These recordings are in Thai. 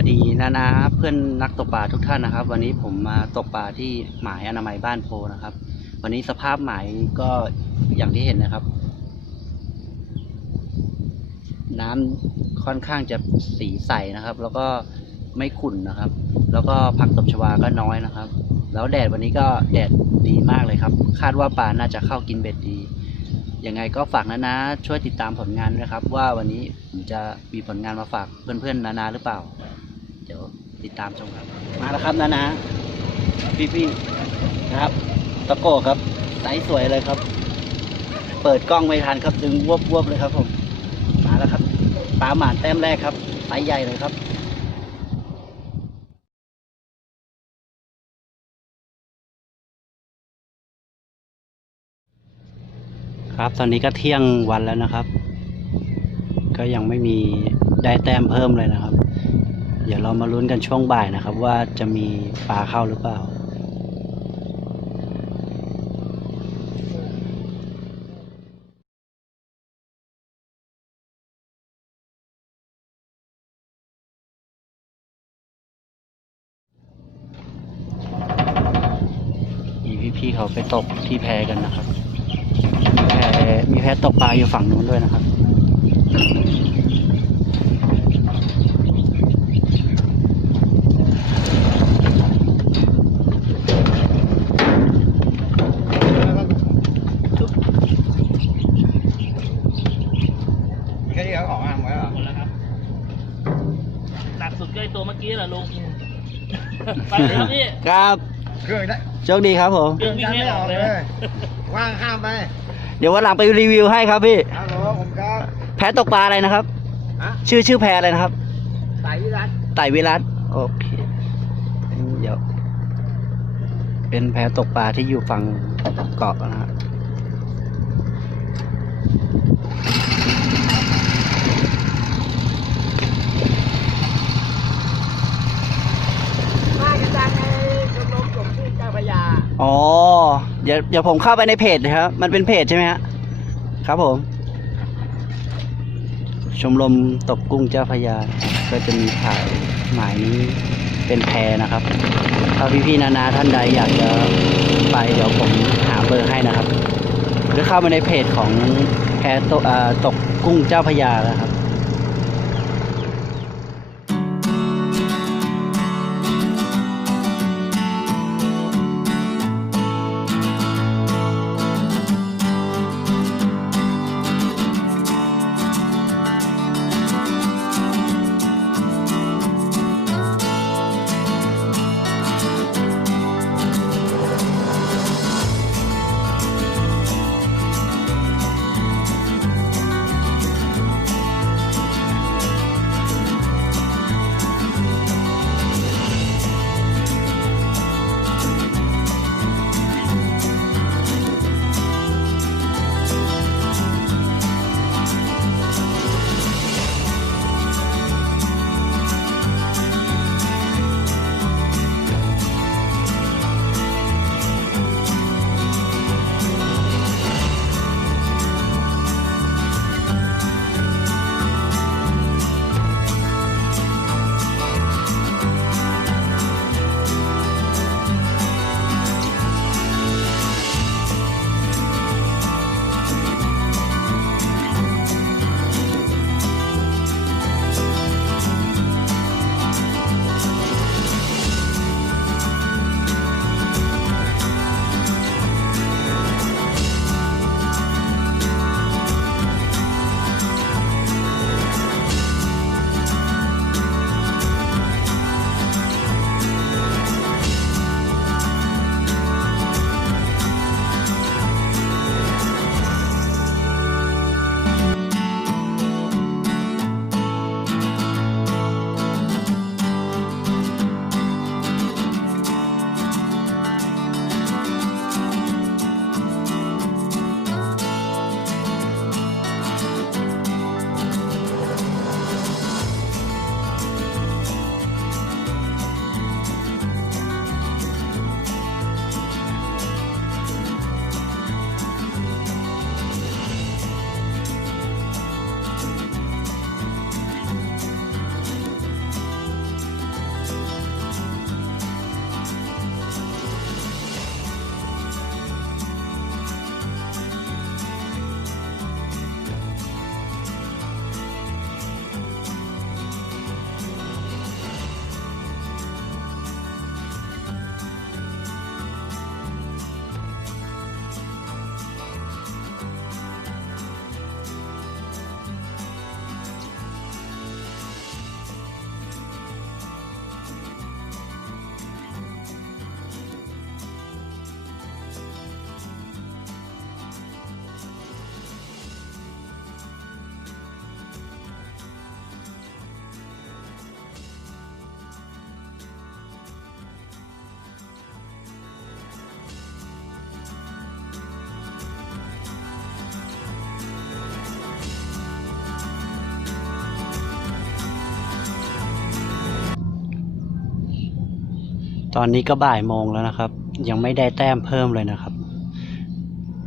วัสดีนานาเพื่อนนักตกปลาทุกท่านนะครับ วันนี้ผมมาตกปลาที่หมายอนามัยบ้านโพนะครับ วันนี้สภาพหมายก็อย่างที่เห็นนะครับ น้ำค่อนข้างจะสีใสนะครับ แล้วก็ไม่ขุ่นนะครับ แล้วก็ผักตบชวาก็น้อยนะครับ แล้วแดดวันนี้ก็แดดดีมากเลยครับ คาดว่าปลาน่าจะเข้ากินเบ็ดดียังไงก็ฝากนานาช่วยติดตามผลงานด้วยครับ ว่าวันนี้ผมจะมีผลงานมาฝากเพื่อนๆนานาหรือเปล่า ติดตามชมครับ มาแล้วครับนานาพี่ๆนะครับ ตะโก้ครับไซส์สวยเลยครับ เปิดกล้องไม่ทันครับดึงวบวบๆเลยครับผมมาแล้วครับปลาหมานแต้มแรกครับไซส์ใหญ่เลยครับครับตอนนี้ก็เที่ยงวันแล้วนะครับ ก็ยังไม่มีได้แต้มเพิ่มเลยนะครับ เดี๋ยวเรามาลุ้นกันช่วงบ่ายนะครับ ว่าจะมีปลาเข้าหรือเปล่า มีพี่ๆเขาไปตกที่แพกันนะครับแพมีแพตกปลาอยู่ฝั่งนู้นด้วยนะครับ แค่นี้เขาของอ่างไว้เหรอ หมดแล้วครับหนักสุด ก็ไอตัวเมื่อกี้แหละลุงไปเลยครับพี่ครับเครื่องได้โชคดีครับผม เครื่องวิ่งไม่ออกเลยว่างข้ามไปเดี๋ยววันหลังไปรีวิวให้ครับพี่ ครับผมผมครับแพตกปลาอะไรนะครับ อะชื่อชื่อแพอะไรนะครับ สายวิรัตไต่วิรัตโอเคเดี๋ยวเป็นแพตกปลาที่อยู่ฝั่งเกาะนะฮะ น่าจะดังในชมรมกลุ่มชื่อเจ้าพระยา อ๋อ เดี๋ยวเดี๋ยวผมเข้าไปในเพจนะครับ มันเป็นเพจใช่ไหมฮะ ครับผม ชมรมตกกุ้งเจ้าพยา ก็จะมีถ่ายหมายนี้เป็นแพนะครับ ถ้าพี่ๆนานาท่านใดอยากจะไปเดี๋ยวผมหาเบอร์ให้นะครับ หรือเข้ามาในเพจของแพตกตกกุ้งเจ้าพยานะครับ ตอนนี้ก็บ่ายโมงแล้วนะครับ ยังไม่ได้แต้มเพิ่มเลยนะครับ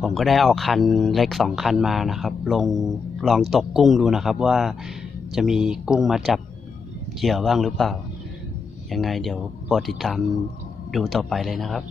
ผมก็ได้เอาคันเล็กสองคันมานะครับ ลงลองตกกุ้งดูนะครับว่าจะมีกุ้งมาจับเหยื่อบ้างหรือเปล่า ยังไงเดี๋ยวโปรดติดตามดูต่อไปเลยนะครับ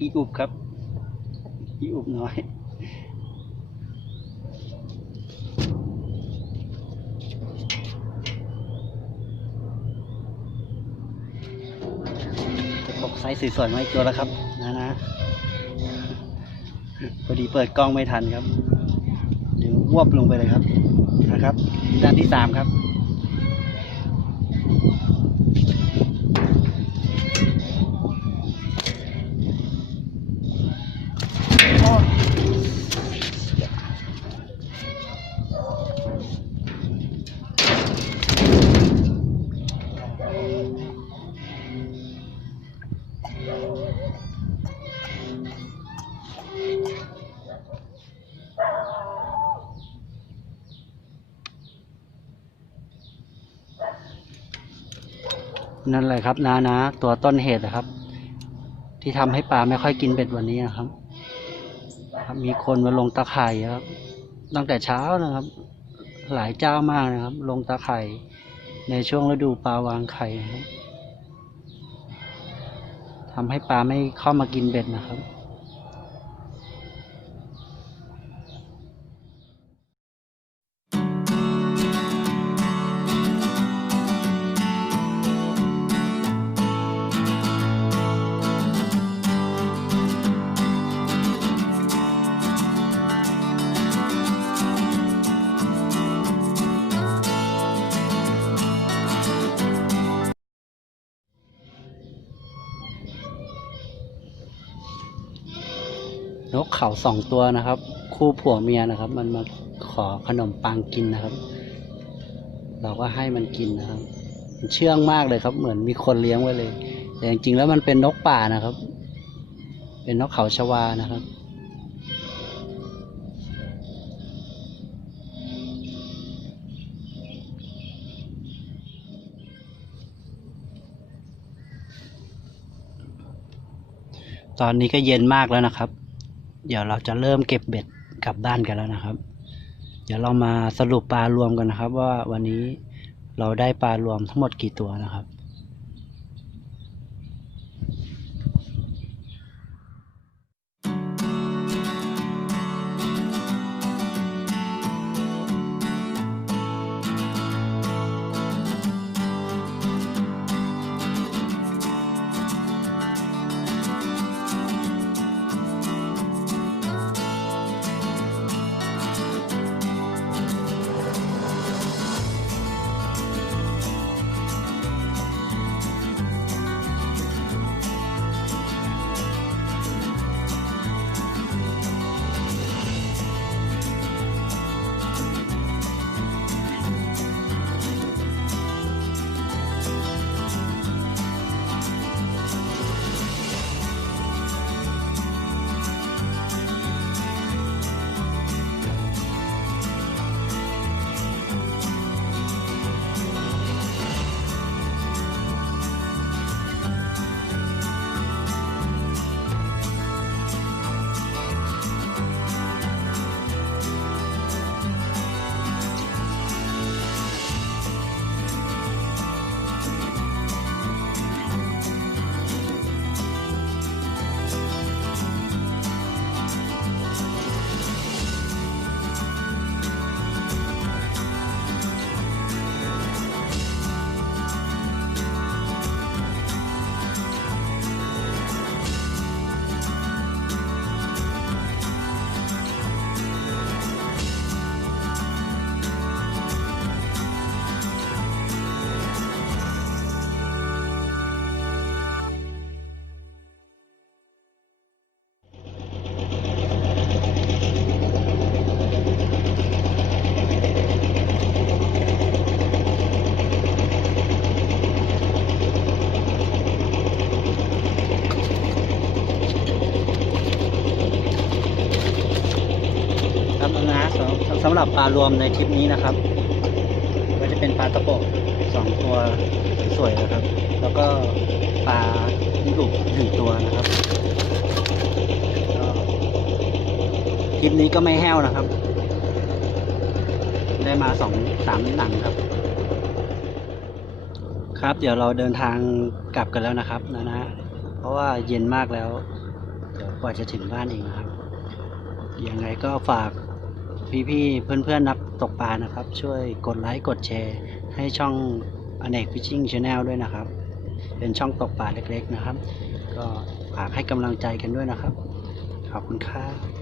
อีอุบครับ อีอุบน้อย จะตกไซส์สวยๆมาอีกตัวแล้วครับ นะนะพอดีเปิดกล้องไม่ทันครับ เดี๋ยววบลงไปเลยครับ นะครับ ด้านที่สามครับ นั่นแหละครับ นานาตัวต้นเหตุนะครับ ที่ทำให้ปลาไม่ค่อยกินเบ็ดวันนี้นะครับครับ มีคนมาลงตะไคร่ครับ ตั้งแต่เช้านะครับ หลายเจ้ามากนะครับ ลงตะไคร่ในช่วงฤดูปลาวางไข่นะครับทำให้ปลาไม่เข้ามากินเบ็ดนะครับ นกเขาสองตัวนะครับ คู่ผัวเมียนะครับ มันมาขอขนมปังกินนะครับ เราก็ให้มันกินนะครับเชื่องมากเลยครับ เหมือนมีคนเลี้ยงไว้เลย แต่จริงๆแล้วมันเป็นนกป่านะครับ เป็นนกเขาชวานะครับตอนนี้ก็เย็นมากแล้วนะครับ เดี๋ยวเราจะเริ่มเก็บเบ็ดกลับบ้านกันแล้วนะครับ เดี๋ยวเรามาสรุปปลารวมกันนะครับ ว่าวันนี้เราได้ปลารวมทั้งหมดกี่ตัวนะครับำหรับปลารวมในทริปนี้นะครับ ก็จะเป็นปลาตะโปะสองตัวสวยๆนะครับ แล้วก็ปลาดุกหนึ่งตัวนะครับทริปนี้ก็ไม่แห้วนะครับ ได้มาสองสามหนังครับ ครับ เดี๋ยวเราเดินทางกลับกันแล้วนะครับนะนะเพราะว่าเย็นมากแล้ว เดี๋ยวกว่าจะถึงบ้านเองนะครับยังไงก็ฝาก พี่ๆเพื่อนๆนักตกปลานะครับ ช่วยกดไลค์กดแชร์ ให้ช่องอเนกฟิชชิ่งชาแนลด้วยนะครับ เป็นช่องตกปลาเล็กๆนะครับ ก็ฝากให้กำลังใจกันด้วยนะครับ ขอบคุณครับ